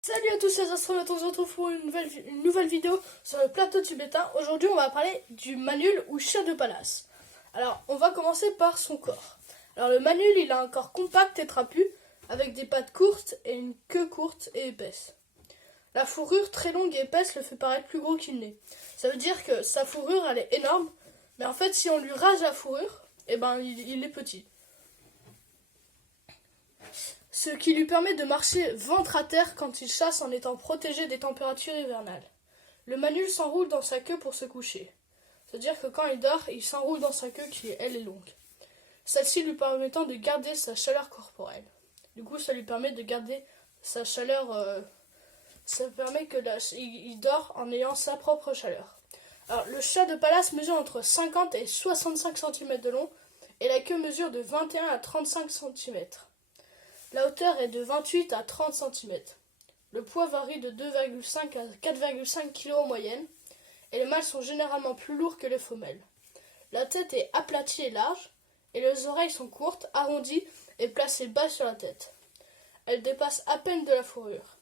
Salut à tous les astronautes, on se retrouve pour une nouvelle vidéo sur le plateau tibétain. Aujourd'hui on va parler du manul ou chien de palace. Alors on va commencer par son corps. Alors le manul il a un corps compact et trapu avec des pattes courtes et une queue courte et épaisse. La fourrure très longue et épaisse le fait paraître plus gros qu'il n'est. Ça veut dire que sa fourrure elle est énorme, mais en fait si on lui rase la fourrure, il est petit. Ce qui lui permet de marcher ventre à terre quand il chasse en étant protégé des températures hivernales. Le manul s'enroule dans sa queue pour se coucher. C'est-à-dire que quand il dort, il s'enroule dans sa queue qui, elle, est longue. Celle-ci lui permettant de garder sa chaleur corporelle. Du coup, ça lui permet de garder sa chaleur. Ça permet il dort en ayant sa propre chaleur. Alors, le chat de palace mesure entre 50 et 65 cm de long et la queue mesure de 21 à 35 cm. La hauteur est de 28 à 30 cm. Le poids varie de 2,5 à 4,5 kg en moyenne, et les mâles sont généralement plus lourds que les femelles. La tête est aplatie et large, et les oreilles sont courtes, arrondies et placées bas sur la tête. Elles dépassent à peine de la fourrure.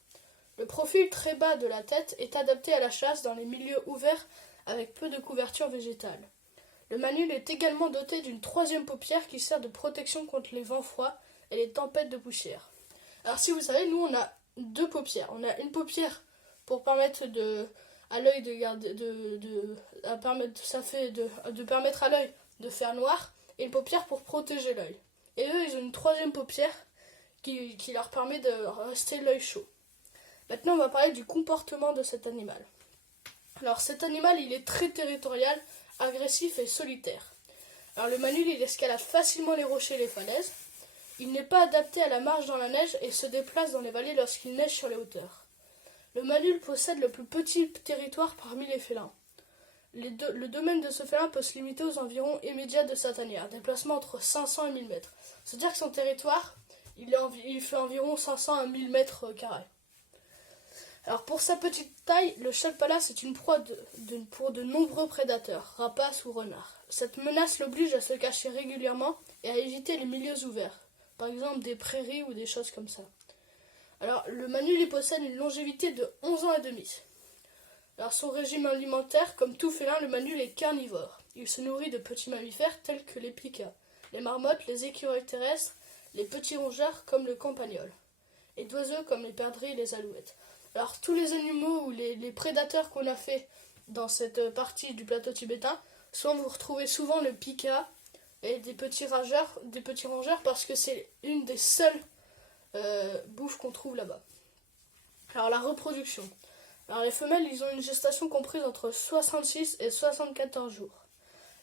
Le profil très bas de la tête est adapté à la chasse dans les milieux ouverts avec peu de couverture végétale. Le manul est également doté d'une troisième paupière qui sert de protection contre les vents froids et les tempêtes de poussière. Alors si vous savez, nous on a deux paupières. On a une paupière pour permettre à l'œil de garder de permettre à l'œil de faire noir, et une paupière pour protéger l'œil. Et eux ils ont une troisième paupière qui leur permet de rester l'œil chaud. Maintenant on va parler du comportement de cet animal. Alors cet animal il est très territorial, agressif et solitaire. Alors le manul il escalade facilement les rochers et les falaises. Il n'est pas adapté à la marche dans la neige et se déplace dans les vallées lorsqu'il neige sur les hauteurs. Le manul possède le plus petit territoire parmi les félins. Le domaine de ce félin peut se limiter aux environs immédiats de sa tanière, déplacement entre 500 et 1000 mètres. C'est-à-dire que son territoire, il fait environ 500 à 1000 mètres carrés. Alors pour sa petite taille, le chat de palace est une proie pour de nombreux prédateurs, rapaces ou renards. Cette menace l'oblige à se cacher régulièrement et à éviter les milieux ouverts. Par exemple des prairies ou des choses comme ça. Alors le manul il possède une longévité de 11 ans et demi. Alors son régime alimentaire, comme tout félin, le manul est carnivore. Il se nourrit de petits mammifères tels que les pikas, les marmottes, les écureuils terrestres, les petits rongeurs comme le campagnol, et d'oiseaux comme les perdrix et les alouettes. Alors tous les animaux ou les prédateurs qu'on a fait dans cette partie du plateau tibétain, soit vous retrouvez souvent le pika, et des petits rongeurs parce que c'est une des seules bouffes qu'on trouve là-bas. Alors la reproduction. Alors les femelles, ils ont une gestation comprise entre 66 et 74 jours.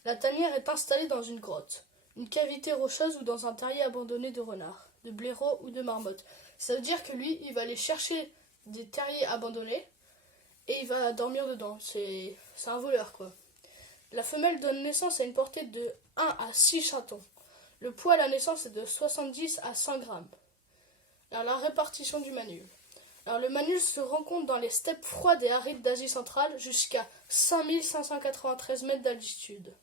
La tanière est installée dans une grotte, une cavité rocheuse ou dans un terrier abandonné de renards, de blaireaux ou de marmottes. Ça veut dire que lui, il va aller chercher des terriers abandonnés et il va dormir dedans. C'est un voleur quoi. La femelle donne naissance à une portée de 1 à 6 chatons. Le poids à la naissance est de 70 à 100 grammes. Alors, la répartition du manul. Alors, le manul se rencontre dans les steppes froides et arides d'Asie centrale jusqu'à 5593 mètres d'altitude.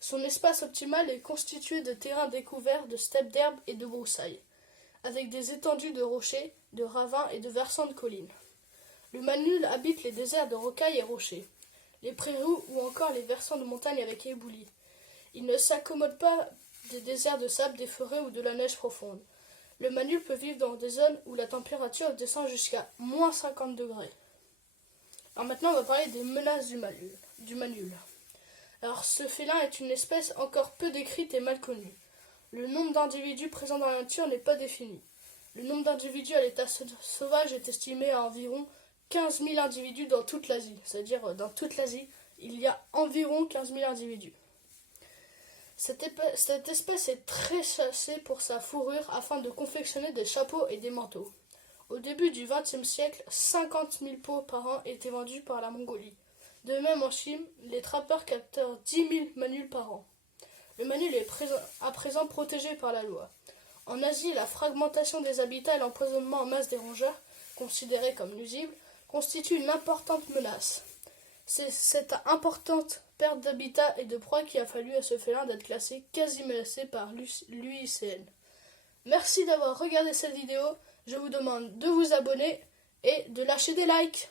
Son espace optimal est constitué de terrains découverts, de steppes d'herbes et de broussailles, avec des étendues de rochers, de ravins et de versants de collines. Le manul habite les déserts de rocailles et rochers, les prairies ou encore les versants de montagnes avec éboulis. Il ne s'accommode pas des déserts de sable, des forêts ou de la neige profonde. Le manul peut vivre dans des zones où la température descend jusqu'à moins 50 degrés. Alors maintenant, on va parler des menaces du manul. Alors ce félin est une espèce encore peu décrite et mal connue. Le nombre d'individus présents dans la nature n'est pas défini. Le nombre d'individus à l'état sauvage est estimé à environ 15 000 individus dans toute l'Asie. C'est-à-dire dans toute l'Asie, il y a environ 15 000 individus. Cette espèce est très chassée pour sa fourrure afin de confectionner des chapeaux et des manteaux. Au début du XXe siècle, 50 000 peaux par an étaient vendues par la Mongolie. De même en Chine, les trappeurs captèrent 10 000 manuls par an. Le manul est à présent protégé par la loi. En Asie, la fragmentation des habitats et l'empoisonnement en masse des rongeurs, considérés comme nuisibles, constituent une importante menace. C'est cette importante perte d'habitat et de proie qui a fallu à ce félin d'être classé quasi menacé par l'UICN. Merci d'avoir regardé cette vidéo, je vous demande de vous abonner et de lâcher des likes.